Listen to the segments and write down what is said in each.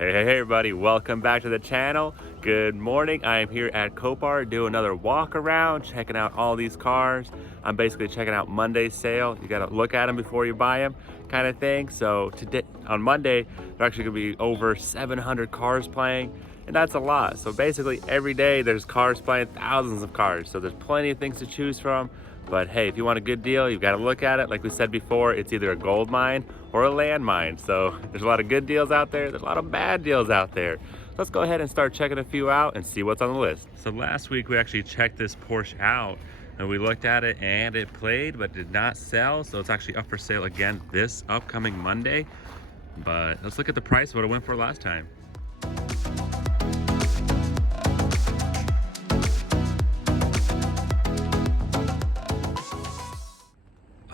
Hey everybody, welcome back to the channel. Good morning. I am here at Copart doing another walk around, checking out all these cars. I'm basically checking out Monday's sale. You gotta look at them before you buy them, kind of thing. So today, on Monday, there's actually gonna be over 700 cars playing, and that's a lot. So basically every day there's cars playing, thousands of cars. So there's plenty of things to choose from. But hey, if you want a good deal, you've got to look at it. Like we said before, it's either a gold mine or a land mine. So there's a lot of good deals out there. There's a lot of bad deals out there. Let's go ahead and start checking a few out and see what's on the list. So last week we actually checked this Porsche out and we looked at it and it played but did not sell. So it's actually up for sale again this upcoming Monday. But let's look at the price of what it went for last time.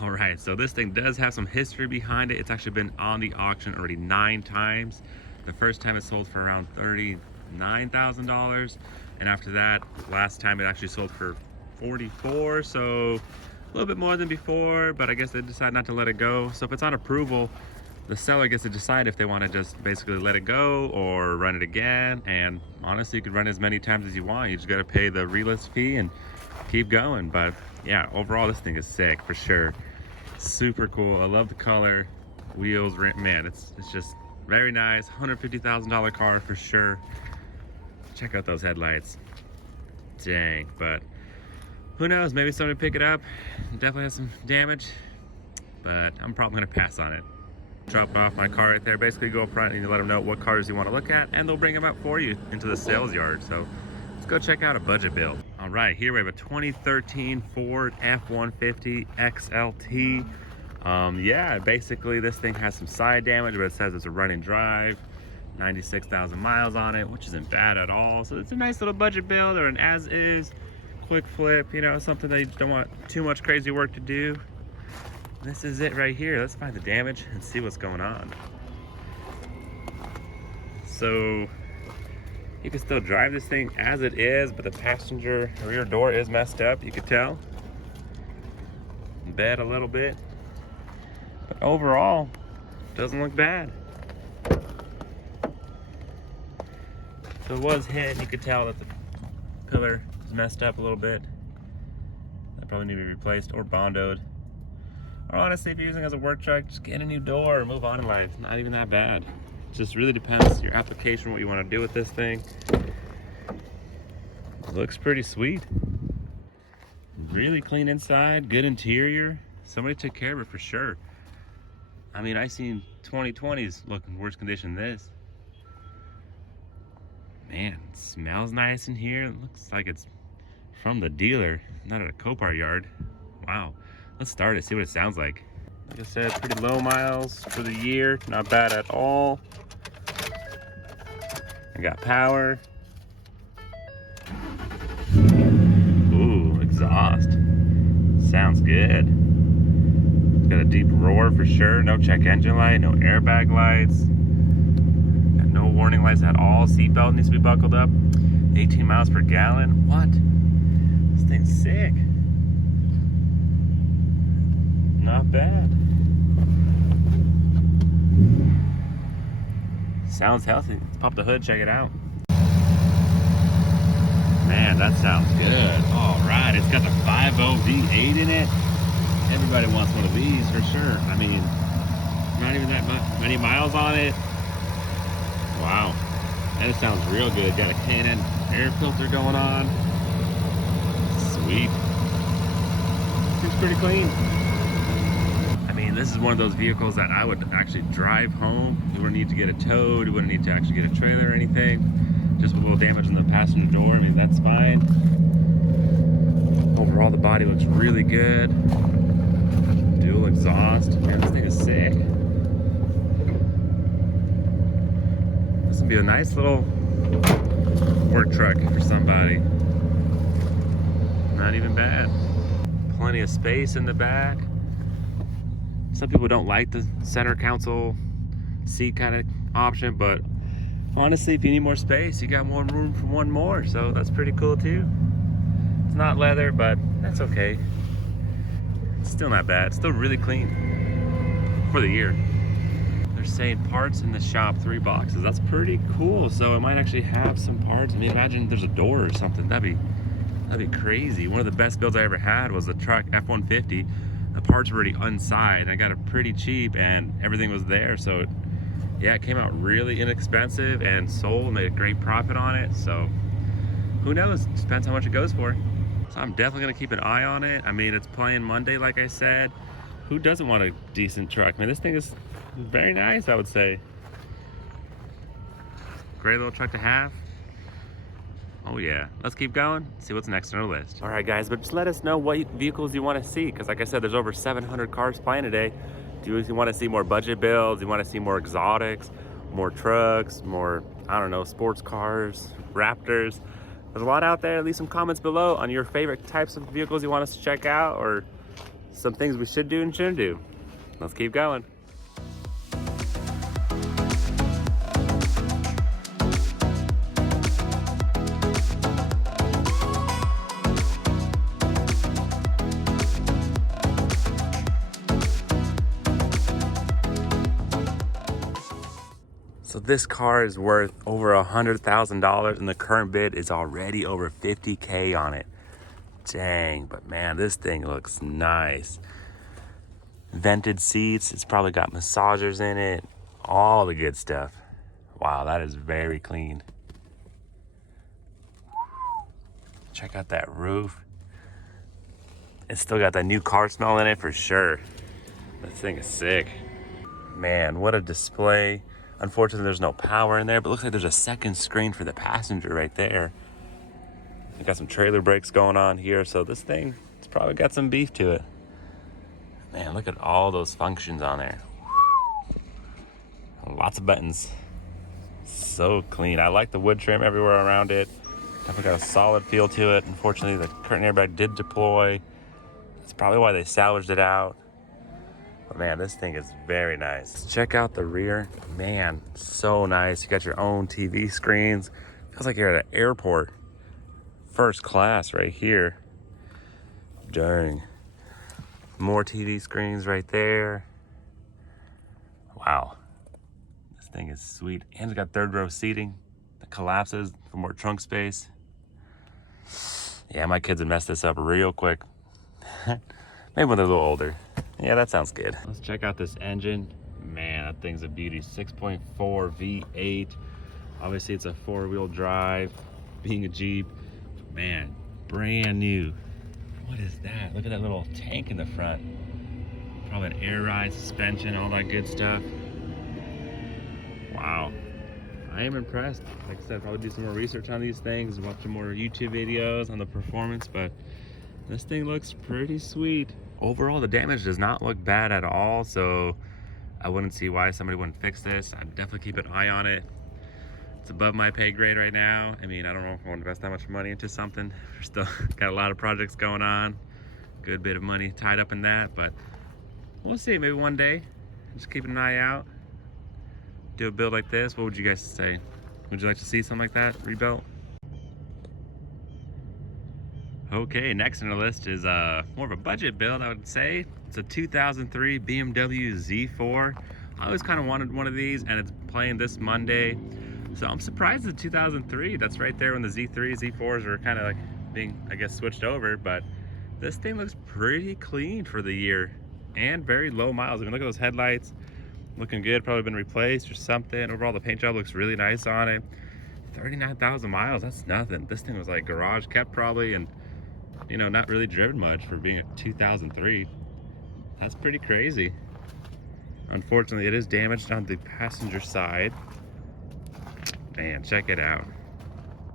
All right, so this thing does have some history behind it. It's actually been on the auction already 9 times. The first time it sold for around $39,000, and after that, last time it actually sold for 44, so a little bit more than before, but I guess they decided not to let it go. So if it's on approval, the seller gets to decide if they want to just basically let it go or run it again. And honestly, you could run as many times as you want. You just got to pay the relist fee and keep going. But yeah, overall this thing is sick for sure. Super cool. I love the color, wheels, man, it's just very nice. $150,000 car for sure. Check out those headlights. Dang. But who knows, maybe somebody pick it up. Definitely has some damage, but I'm probably gonna pass on it. Drop off my car right there. Basically go up front and you let them know what cars you want to look at, and they'll bring them up for you into the sales yard. So let's go check out a budget build. All right, here we have a 2013 Ford F-150 XLT. Yeah, basically this thing has some side damage, but it says it's a running drive, 96,000 miles on it, which isn't bad at all. So it's a nice little budget build, or an as-is, quick flip, you know, something that you don't want too much crazy work to do. This is it right here. Let's find the damage and see what's going on. So you can still drive this thing as it is, but the passenger rear door is messed up, you could tell. Bed a little bit, but overall, doesn't look bad. So it was hit, you could tell that the pillar is messed up a little bit. That probably need to be replaced or bondoed. Or honestly, if you're using it as a work truck, just get a new door and move on in life. It's not even that bad. It just really depends your application, what you want to do with this thing. It looks pretty sweet. Really clean inside, good interior. Somebody took care of it for sure. I mean, I seen 2020s look in worse condition than this. Man, it smells nice in here. It looks like it's from the dealer, not at a Copart yard. Wow. Let's start it, see what it sounds like. Like I said, pretty low miles for the year, not bad at all. I got power. Ooh, exhaust. Sounds good. It's got a deep roar for sure. No check engine light, no airbag lights. Got no warning lights at all. Seatbelt needs to be buckled up. 18 miles per gallon. What? This thing's sick. Not bad. Sounds healthy. Let's pop the hood, check it out. Man, that sounds good. All right, it's got the 5.0 V8 in it. Everybody wants one of these for sure. I mean, not even that many miles on it. Wow, that sounds real good. Got a Canon air filter going on. Sweet. Seems pretty clean. I mean, this is one of those vehicles that I would actually drive home. You wouldn't need to get it towed. You wouldn't need to actually get a trailer or anything. Just with a little damage in the passenger door. I mean, that's fine. Overall, the body looks really good. Dual exhaust. Man, this thing is sick. This would be a nice little work truck for somebody. Not even bad. Plenty of space in the back. Some people don't like the center console seat kind of option, but honestly, if you need more space, you got more room for one more, so that's pretty cool too. It's not leather, but that's okay. It's still not bad. It's still really clean for the year. They're saying parts in the shop, 3 boxes. That's pretty cool. So it might actually have some parts. I mean, imagine there's a door or something. That'd be crazy. One of the best builds I ever had was the truck F-150. The parts were already inside, and I got it pretty cheap, and everything was there. So yeah, it came out really inexpensive and sold, made a great profit on it. So who knows? Depends how much it goes for. So I'm definitely gonna keep an eye on it. I mean, it's playing Monday, like I said. Who doesn't want a decent truck? I mean, this thing is very nice, I would say. Great little truck to have. Oh yeah, let's keep going, see what's next on our list. All right guys, but just let us know what vehicles you want to see, because like I said, there's over 700 cars playing today. Do you want to see more budget builds? Do you want to see more exotics, more trucks, more, I don't know, sports cars, Raptors? There's a lot out there. Leave some comments below on your favorite types of vehicles you want us to check out, or some things we should do and shouldn't do. Let's keep going. So this car is worth over $100,000, and the current bid is already over 50K on it. Dang, but man, this thing looks nice. Vented seats, it's probably got massagers in it, all the good stuff. Wow, that is very clean. Check out that roof. It's still got that new car smell in it for sure. This thing is sick. Man, what a display. Unfortunately, there's no power in there, but it looks like there's a second screen for the passenger right there. We got some trailer brakes going on here, so this thing, it's probably got some beef to it. Man, look at all those functions on there. Lots of buttons. So clean. I like the wood trim everywhere around it. Definitely got a solid feel to it. Unfortunately, the curtain airbag did deploy. That's probably why they salvaged it out. But man, this thing is very nice. Check out the rear. Man, so nice. You got your own TV screens. Feels like you're at an airport. First class right here. Dang. More TV screens right there. Wow. This thing is sweet. And it's got third row seating that collapses for more trunk space. Yeah, my kids would mess this up real quick. Maybe when they're a little older. Yeah, that sounds good. Let's check out this engine. Man, that thing's a beauty. 6.4 V8. Obviously, it's a 4-wheel drive, being a Jeep. Man, brand new. What is that? Look at that little tank in the front. Probably an air ride, suspension, all that good stuff. Wow. I am impressed. Like I said, probably do some more research on these things, watch some more YouTube videos on the performance, but this thing looks pretty sweet. Overall, the damage does not look bad at all, so I wouldn't see why somebody wouldn't fix this. I'd definitely keep an eye on it. It's above my pay grade right now. I mean, I don't know if I want to invest that much money into something. We're still got a lot of projects going on. Good bit of money tied up in that, but we'll see. Maybe one day. Just keep an eye out. Do a build like this. What would you guys say? Would you like to see something like that rebuilt? Okay, next on the list is more of a budget build, I would say. It's a 2003 BMW Z4. I always kind of wanted one of these, and it's playing this Monday. So I'm surprised the 2003, that's right there when the Z3, Z4s are kind of like being, I guess, switched over. But this thing looks pretty clean for the year and very low miles. I mean, look at those headlights. Looking good, probably been replaced or something. Overall, the paint job looks really nice on it. 39,000 miles, that's nothing. This thing was like garage kept probably, and you know, not really driven much for being a 2003. That's pretty crazy. Unfortunately, it is damaged on the passenger side. Man, check it out.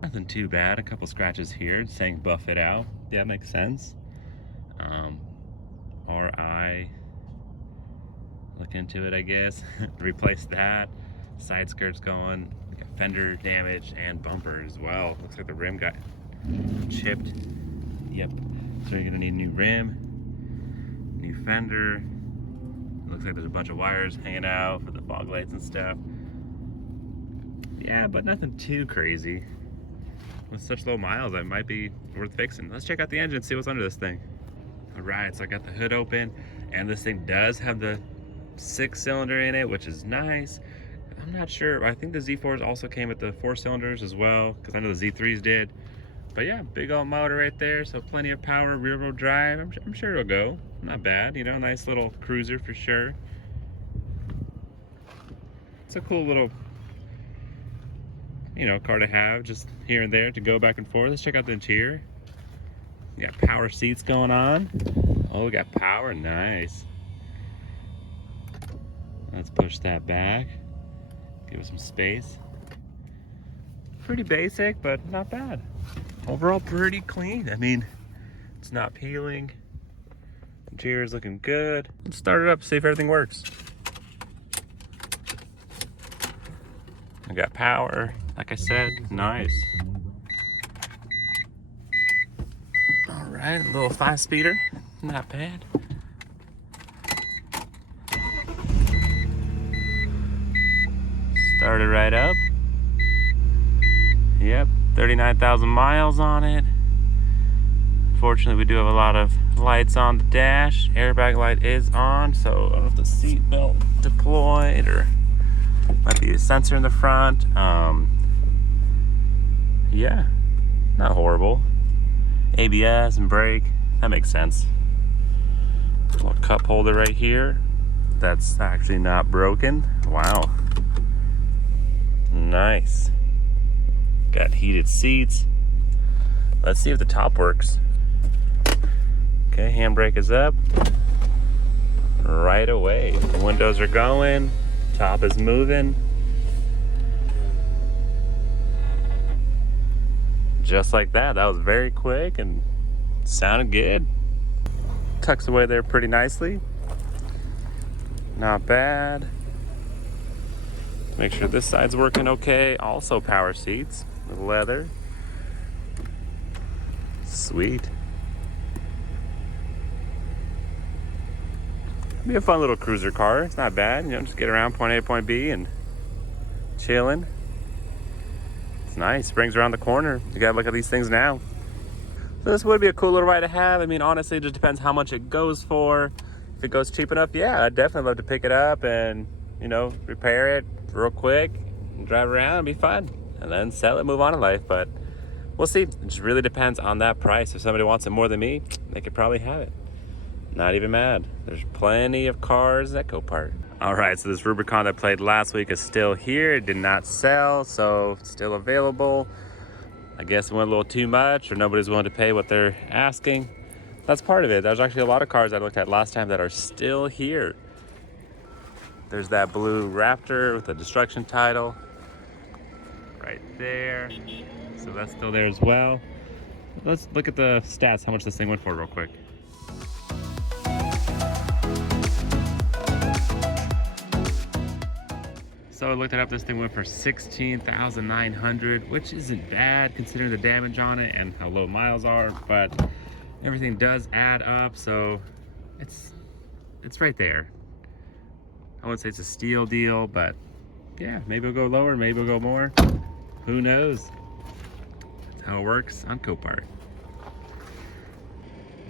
Nothing too bad. A couple scratches here saying buff it out. Yeah, that makes sense. RI. Look into it, I guess. Replace that. Side skirt's going. Fender damage and bumper as well. Looks like the rim got chipped. Yep. So you're gonna need a new rim, new fender. Looks like there's a bunch of wires hanging out for the fog lights and stuff. Yeah, but nothing too crazy. With such low miles, that might be worth fixing. Let's check out the engine, see what's under this thing. All right, so I got the hood open, and this thing does have the 6-cylinder in it, which is nice. I'm not sure. I think the Z4s also came with the 4 cylinders as well, because I know the Z3s did. But yeah, big old motor right there, so plenty of power, rear wheel drive. I'm sure it'll go. Not bad, you know, nice little cruiser for sure. It's a cool little, you know, car to have just here and there to go back and forth. Let's check out the interior. You got power seats going on. Oh, we got power, nice. Let's push that back. Give it some space. Pretty basic, but not bad. Overall, pretty clean. I mean, it's not peeling. Interior is looking good. Let's start it up, see if everything works. I got power, like I said, nice. All right, a little 5-speeder, not bad. Start it right up. Yep, 39,000 miles on it. Fortunately, we do have a lot of lights on the dash. Airbag light is on, so I don't know if the seat belt deployed or might be a sensor in the front. Yeah, not horrible. ABS and brake, that makes sense. A little cup holder right here. That's actually not broken. Wow. Nice. Got heated seats. Let's see if the top works. Okay, handbrake is up. Right away. The windows are going. Top is moving. Just like that. That was very quick and sounded good. Tucks away there pretty nicely. Not bad. Make sure this side's working okay. Also power seats with leather. Sweet. Be a fun little cruiser car. It's not bad. You know, just get around point A, point B and chilling. It's nice. Springs around the corner. You gotta look at these things now. So this would be a cool little ride to have. I mean, honestly, it just depends how much it goes for. If it goes cheap enough, yeah, I'd definitely love to pick it up and, you know, repair it real quick and drive around and be fun. And then sell it, move on in life. But we'll see. It just really depends on that price. If somebody wants it more than me, they could probably have it. Not even mad. There's plenty of cars at Copart. All right, so this Rubicon that played last week is still here. It did not sell, so it's still available. I guess it went a little too much or nobody's willing to pay what they're asking. That's part of it. There's actually a lot of cars I looked at last time that are still here. There's that blue Raptor with the destruction title right there. So that's still there as well. Let's look at the stats, how much this thing went for real quick. So I looked it up, this thing went for $16,900, which isn't bad considering the damage on it and how low miles are, but everything does add up, so it's right there. I wouldn't say it's a steal deal, but yeah, maybe it'll go lower, maybe it'll go more. Who knows? That's how it works on Copart.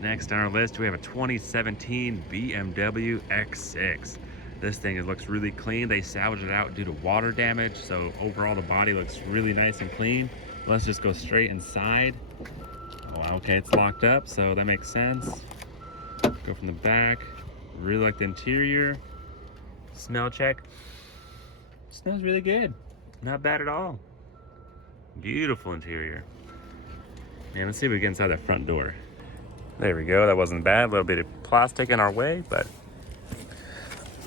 Next on our list, we have a 2017 BMW X6. This thing, it looks really clean. They salvaged it out due to water damage, so overall the body looks really nice and clean. Let's just go straight inside. Oh, okay, it's locked up, so that makes sense. Go from the back. Really like the interior. Smell check. Smells really good. Not bad at all. Beautiful interior. And let's see if we get inside that front door. There we go, that wasn't bad. A little bit of plastic in our way, but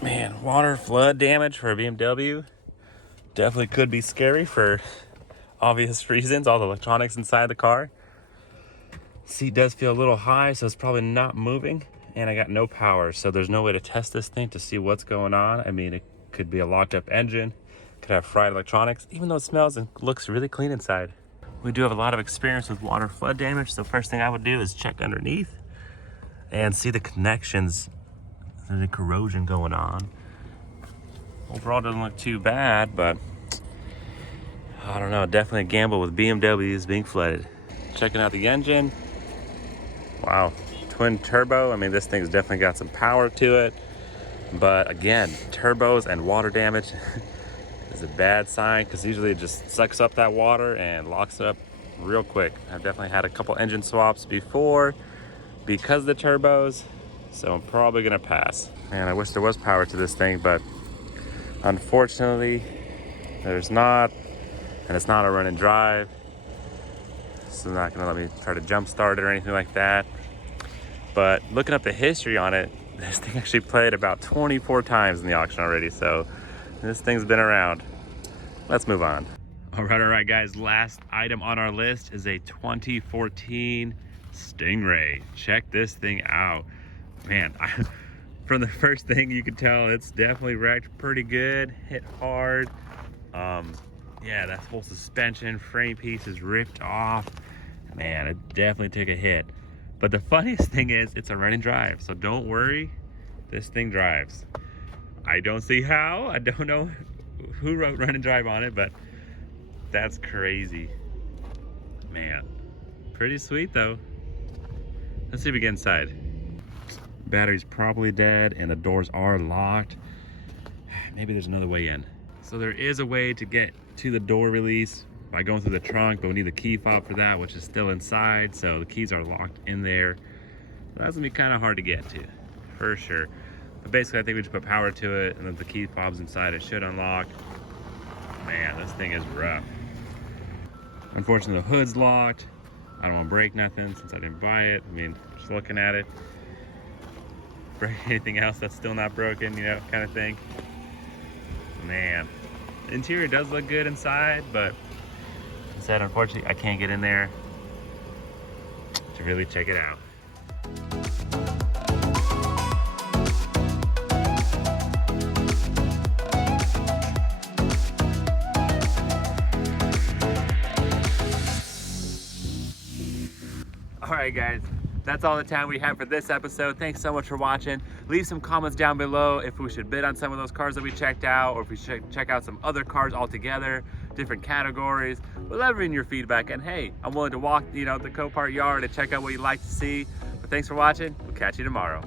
man, water flood damage for a BMW definitely could be scary for obvious reasons. All the electronics inside the car. Seat does feel a little high, so it's probably not moving. And I got no power, so there's no way to test this thing to see what's going on. I mean, it could be a locked up engine, could have fried electronics, even though it smells and looks really clean inside. We do have a lot of experience with water flood damage, so first thing I would do is check underneath and see the connections. There's any corrosion going on. Overall, doesn't look too bad, but I don't know, definitely a gamble with BMWs being flooded. Checking out the engine. Wow, twin turbo. I mean, this thing's definitely got some power to it. But again, turbos and water damage is a bad sign, because usually it just sucks up that water and locks it up real quick. I've definitely had a couple engine swaps before because of the turbos, so I'm probably gonna pass. Man, I wish there was power to this thing, but unfortunately there's not, and it's not a run and drive, so it's not gonna let me try to jump start it or anything like that. But looking up the history on it, this thing actually played about 24 times in the auction already, so this thing's been around. Let's move on. All right, guys. Last item on our list is a 2014 Stingray. Check this thing out. Man, from the first thing you can tell, it's definitely wrecked pretty good, hit hard. Yeah, that whole suspension frame piece is ripped off. Man, it definitely took a hit. But the funniest thing is, it's a run and drive, so don't worry, this thing drives. I don't see how. I don't know who wrote run and drive on it, but that's crazy. Man, pretty sweet though. Let's see if we get inside. Battery's probably dead and the doors are locked. Maybe there's another way in. So there is a way to get to the door release by going through the trunk, but we need the key fob for that, which is still inside, so the keys are locked in there. So that's gonna be kind of hard to get to, for sure. But basically, I think we just put power to it, and then the key fob's inside, it should unlock. Man, this thing is rough. Unfortunately, the hood's locked. I don't want to break nothing since I didn't buy it. I mean, just looking at it, break anything else that's still not broken, you know, kind of thing. Man, the interior does look good inside, but instead, unfortunately, I can't get in there to really check it out. All right, guys, that's all the time we have for this episode. Thanks so much for watching. Leave some comments down below if we should bid on some of those cars that we checked out, or if we should check out some other cars altogether, different categories. We'll love reading your feedback, and hey, I'm willing to walk, the Copart yard and check out what you'd like to see. But thanks for watching. We'll catch you tomorrow.